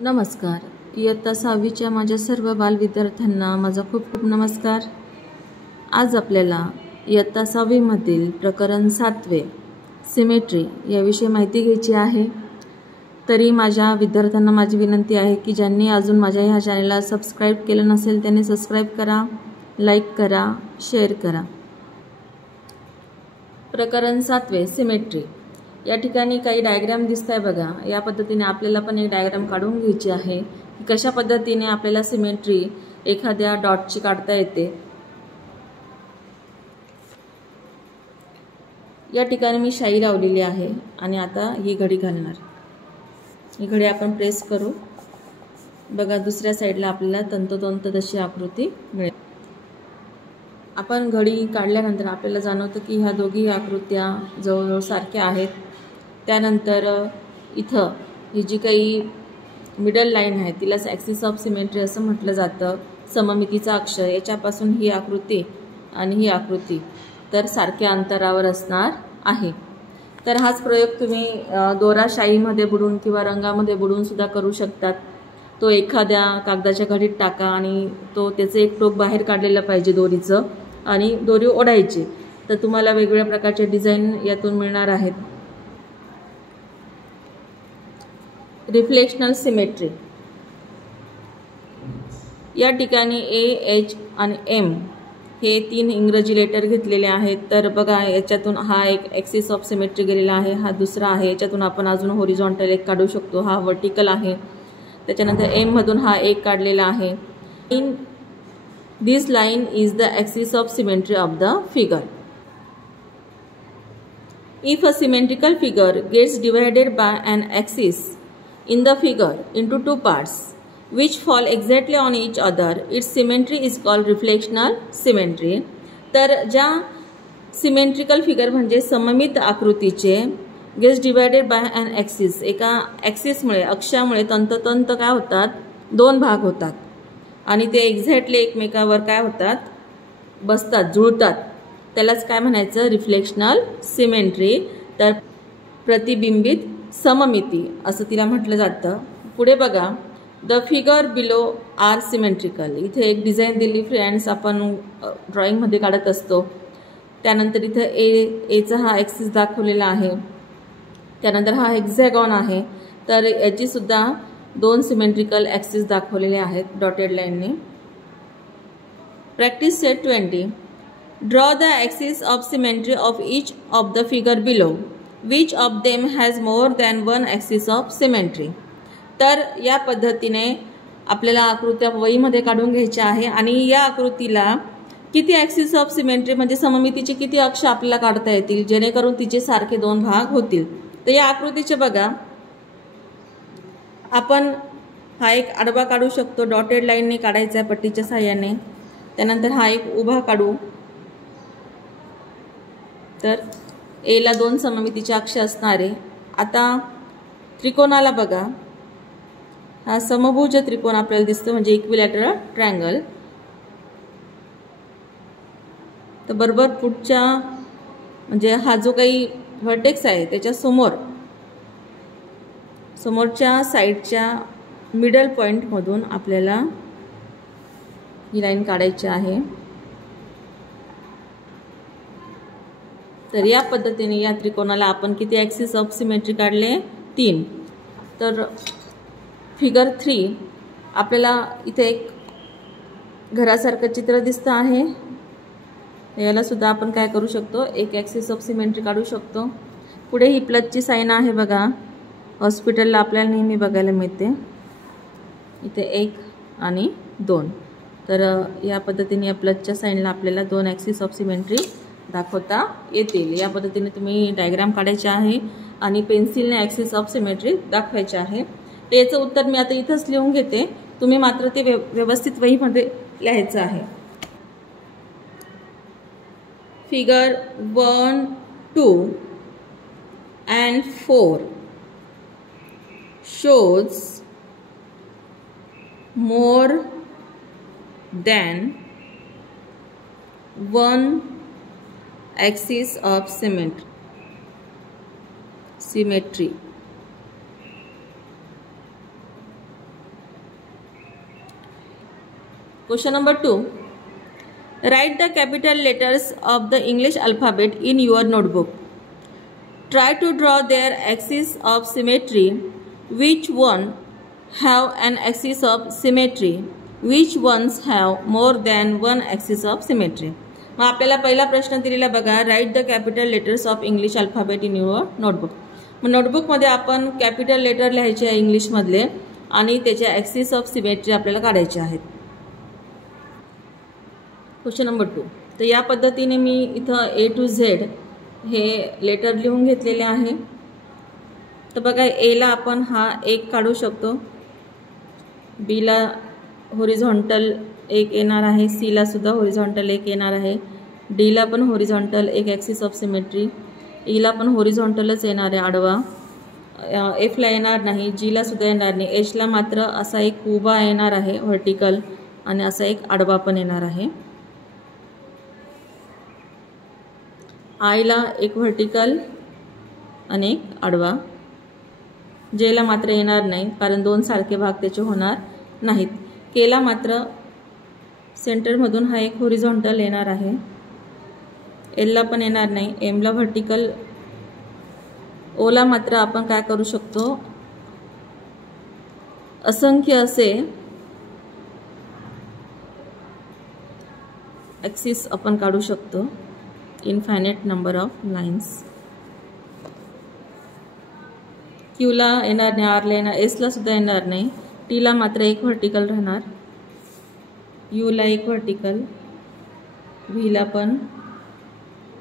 नमस्कार. इयत्ता 6वीच्या माझ्या सर्व बालविद्यार्थ्यांना माझा खूप खूप नमस्कार. आज आपल्याला इयत्ता 6वीमधील प्रकरण 7वे सिमेट्री याविषयी माहिती घ्यायची आहे. तरी माझ्या विद्यार्थ्यांना माझी विनंती आहे की ज्यांनी अजून माझ्या ह्या चॅनलला सबस्क्राईब केलं नसेल त्यांनी सबस्क्राईब करा, लाईक करा, शेअर करा. प्रकरण 7वे सिमेट्री. या ठिकाणी काही डायग्राम दिसत आहे बघा. या पद्धतीने आपल्याला पण एक डायग्राम काढून घ्यायची आहे की कशा पद्धतीने आपल्याला सिमेट्री एखाद्या डॉटची काढता येते. या ठिकाणी मी शाई लावलेली आहे आणि आता ही घडी घालणार. ही घडी आपण प्रेस करू. बघा दुसऱ्या साईडला आपल्याला तंतोतंत तशी आकृती मिळेल. आपण घडी काढल्यानंतर आपल्याला जाणवतं की ह्या दोघी आकृत्या जवळजवळ सारख्या आहेत. त्यानंतर इथं ही जी काही मिडल लाईन आहे तिलाच ॲक्सिस ऑफ सिमेट्री असं म्हटलं जातं. सममितीचा अक्ष याच्यापासून ही आकृती आणि ही आकृती तर सारख्या अंतरावर असणार आहे. तर हाच प्रयोग तुम्ही दोरा शाईमध्ये बुडून किंवा रंगामध्ये बुडून सुद्धा करू शकतात. तो एखाद्या कागदाच्या घडीत टाका आणि त्याचं एक टोक बाहेर काढलेलं पाहिजे दोरीचं आणि दोरी ओढायची. तर तुम्हाला वेगवेगळ्या प्रकारचे डिझाईन यातून मिळणार आहेत. रिफ्लेक्शनल सिमेट्री. या ठिकाणी ए, एच आणि एम हे 3 इंग्रजी लेटर घेतलेले आहेत. तर बघा याच्यातून हा एक ॲक्सिस ऑफ सिमेट्री गेलेला आहे, हा दुसरा आहे. याच्यातून आपण अजून हॉरिझॉन्टल एक काढू शकतो, हा वर्टिकल आहे. त्याच्यानंतर एम मधून हा एक काढलेला आहे. In this line is the axis of symmetry of the figure. If a symmetrical figure gets divided by an axis in the figure into two parts which fall exactly on each other, its symmetry is called reflectional symmetry. तर ज्या symmetrical figure म्हणजे सममित आकृतीचे gets divided by an axis, एका ॲक्सिसमुळे अक्षामुळे तंतोतंत काय होतात, 2 भाग होतात आणि ते एक्झॅक्टली एकमेकावर काय होतात, बसतात, जुळतात. त्यालाच काय म्हणायचं, रिफ्लेक्शनल सिमेट्री. तर प्रतिबिंबित सममिती असं तिला म्हटलं जातं. पुढे बघा, the figure below are symmetrical. इथे एक डिझाईन दिली फ्रेंड्स, आपण ड्रॉइंगमध्ये काढत असतो. त्यानंतर इथं एचा हा ॲक्सिस दाखवलेला आहे. त्यानंतर हा हेक्झॅगॉन आहे. तर याचीसुद्धा 2 सिमेट्रिकल ॲक्सिस दाखवलेले आहेत डॉटेड लाईनने. Practice set 20. Draw the axis of symmetry of each of the figure below. Which of them has more than one axis of symmetry? तर या पद्धतीने आपल्याला आकृत्या वहीमध्ये काढून घ्यायच्या आहे आणि या आकृतीला किती ॲक्सिस ऑफ सिमेट्री म्हणजे सममितीचे किती अक्ष आपल्याला काढता येतील जेणेकरून तिचे सारखे 2 भाग होतील. तर या आकृतीचे बघा, आपण हा एक आडवा काढू शकतो, डॉटेड लाईनने काढायचा आहे पट्टीच्या साहाय्याने. त्यानंतर हा एक उभा काढू. तर एला 2 सममितीचे अक्ष असणार आहे. आता त्रिकोणाला बघा, हा समभुज त्रिकोण आपल्याला दिसतो म्हणजे इक्विलॅटरल ट्रायंगल. तर बरोबर पुढच्या म्हणजे हा जो काही व्हर्टेक्स आहे त्याच्या समोरच्या साईडच्या मिडल पॉईंटमधून आपल्याला ही लाईन काढायची आहे. तर या पद्धतीने या त्रिकोणाला आपण किती ॲक्सिस ऑफ सिमेट्री काढले, 3. तर फिगर 3 आपल्याला इथे एक घरासारखं चित्र दिसतं आहे. याला सुद्धा आपण काय करू शकतो, एक ॲक्सिस ऑफ सिमेट्री काढू शकतो. पुढे ही प्लसची साईन आहे बघा, हॉस्पिटलला आपल्याला नेहमी बघायला मिळते. इथे 1 आणि 2. तर या पद्धतीने या प्लसच्या साईनला आपल्याला 2 ॲक्सिस ऑफ सिमेट्री दाखवता येतील. या पद्धतीने तुम्ही डायग्राम काढायचे आहे आणि पेन्सिलने ॲक्सिस ऑफ सिमेट्री दाखवायचे आहे. तर याचं उत्तर मी आता इथंच लिहून घेते, तुम्ही मात्र ते व्यवस्थित वहीमध्ये लिहायचं आहे. Figure 1, 2 and 4 shows more than one axis of symmetry. Question number 2. Write the capital letters of the English alphabet in your notebook. Try to draw their axis of symmetry. Which one have an axis of symmetry? Which ones have more than one axis of symmetry? मग आपल्याला पहिला प्रश्न दिलेला बघा, write the capital letters of English alphabet in your notebook. मग नोटबुकमध्ये आपण capital letter लिहायचे आहे इंग्लिशमधले आणि त्याचे ॲक्सिस ऑफ सिमेट्री आपल्याला काढायचे आहेत. Question number 2. तर या पद्धतीने मी इथं A to Z हे लेटर लिहून घेतलेले आहे. तर बघा, एला आपण हा एक काढू शकतो, बीला हॉरिझॉन्टल एक येणार आहे, सीला सुद्धा हॉरिझॉन्टल एक येणार आहे, डीला पण हॉरिझॉन्टल एक ॲक्सिस ऑफ सिमेट्री, ईला पण हॉरिझॉन्टलच येणार आहे आडवा, एफला येणार नाही, जीला सुद्धा येणार नाही, एचला मात्र असा एक उभा येणार आहे व्हर्टिकल आणि असा एक आडवा पण येणार आहे, आयला एक व्हर्टिकल आणि एक आडवा, जेला मात्र येणार नाही कारण दोन सारखे भाग त्याचे होणार नाहीत, केला मात्र सेंटरमधून हा एक हॉरिझॉन्टल येणार आहे, एलला पण येणार नाही, एमला व्हर्टिकल, ओला मात्र आपण काय करू शकतो, असंख्य असे ॲक्सिस आपण काढू शकतो, इनफायनाइट नंबर ऑफ लाइन्स. क्यूला येणार नाही, आरला येणार, एसला सुद्धा येणार नाही, टीला मात्र एक व्हर्टिकल राहणार, यूला एक व्हर्टिकल, व्हीला पण,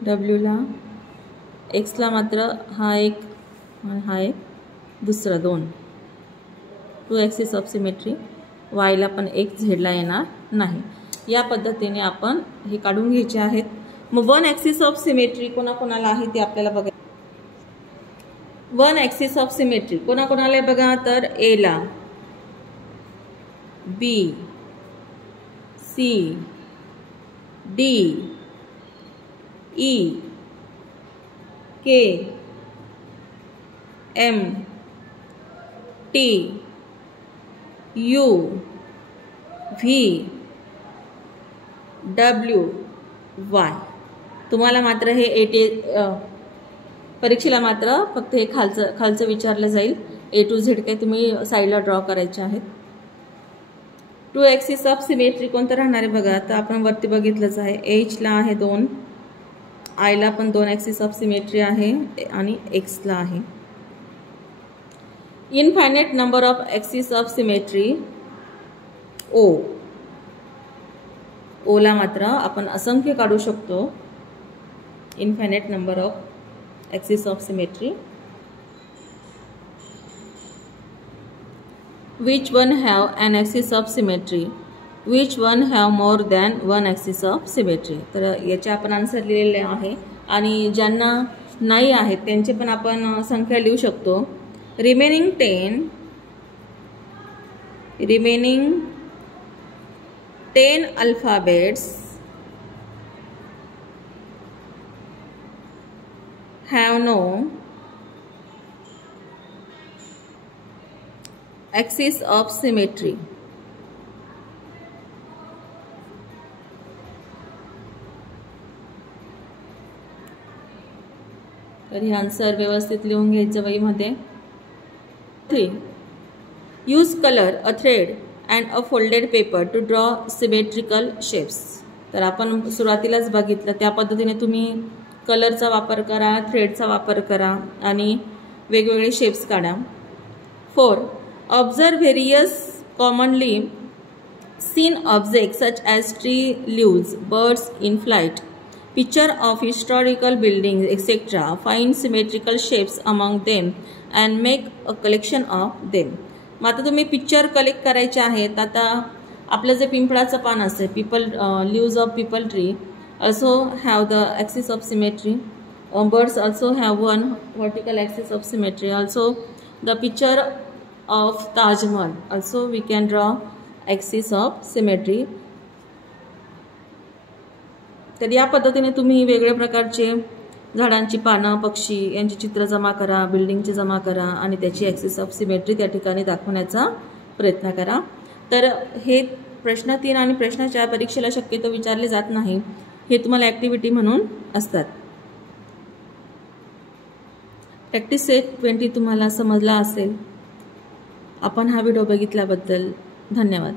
डब्ल्यूला, एक्सला मात्र हा एक आणि हा एक दुसरा दोन, टू ॲक्सिस ऑफ सिमेट्री, वायला पण एक, झेडला येणार नाही. या पद्धतीने आपण हे काढून घ्यायचे आहेत. मग वन ॲक्सिस ऑफ सिमेट्री कोणाकोणाला आहे ते आपल्याला बघा. वन ॲक्सिस ऑफ सिमेट्री कोणाकोणाला आहे बघा, तर एला, B, C, D, E, K, M, T, U, V, W, Y. तुम्हाला मात्र हे परीक्षेला मात्र फक्त हे खालचं विचारलं जाईल. A to Z काही तुम्ही साईडला ड्रॉ करायचे आहेत. टू ॲक्सिस ऑफ सिमेट्री कोणतं राहणार आहे बघा, तर आपण वरती बघितलंच आहे, एचला आहे दोन, आयला पण दोन ॲक्सिस ऑफ सिमेट्री आहे आणि एक्सला आहे. Infinite number of axis of symmetry O, ओला मात्र आपण असंख्य काढू शकतो, infinite number of axis of symmetry. Which one have an axis of symmetry? Which one have more than one axis of symmetry? तर याचे आपण आन्सर लिहिलेले आहे आणि ज्यांना नाही आहेत त्यांचे पण आपण संख्या लिहू शकतो. Remaining 10 alphabets have no axis of symmetry. तर हे आन्सर व्यवस्थित लिहून घ्यायचं वहीमध्ये. 3. Use colour, a thread and a folded paper two draw symmetrical shapes. तर आपण सुरुवातीलाच बघितलं त्या पद्धतीने तुम्ही कलरचा वापर करा, थ्रेडचा वापर करा आणि वेगवेगळे शेप्स काढा. 4. Observe various commonly seen objects such as tree leaves, birds in flight, picture of historical building etcetera. Find symmetrical shapes among them and make a collection of them. मग आता तुम्ही पिक्चर कलेक्ट करायचे आहेत. आता आपलं जे पिंपळाचं पान असते, leaves of people tree also have the axis of symmetry. Birds also have one vertical axis of symmetry. Also the picture of Taj Mahal, also we can draw axis of symmetry. तर या पद्धतीने तुम्ही वेगवेगळ्या प्रकारचे झाडांची पानं, पक्षी यांची चित्र जमा करा, बिल्डिंगचे जमा करा आणि त्याची ॲक्सिस ऑफ सिमेट्री त्या ठिकाणी दाखवण्याचा प्रयत्न करा. तर हे प्रश्न 3 आणि प्रश्न 4 परीक्षेला शक्यतो विचारले जात नाही, हे तुम्हाला ॲक्टिव्हिटी म्हणून असतात. प्रॅक्टिस सेट 20 तुम्हाला समजला असेल. आपण हा व्हिडिओ बघितल्याबद्दल धन्यवाद.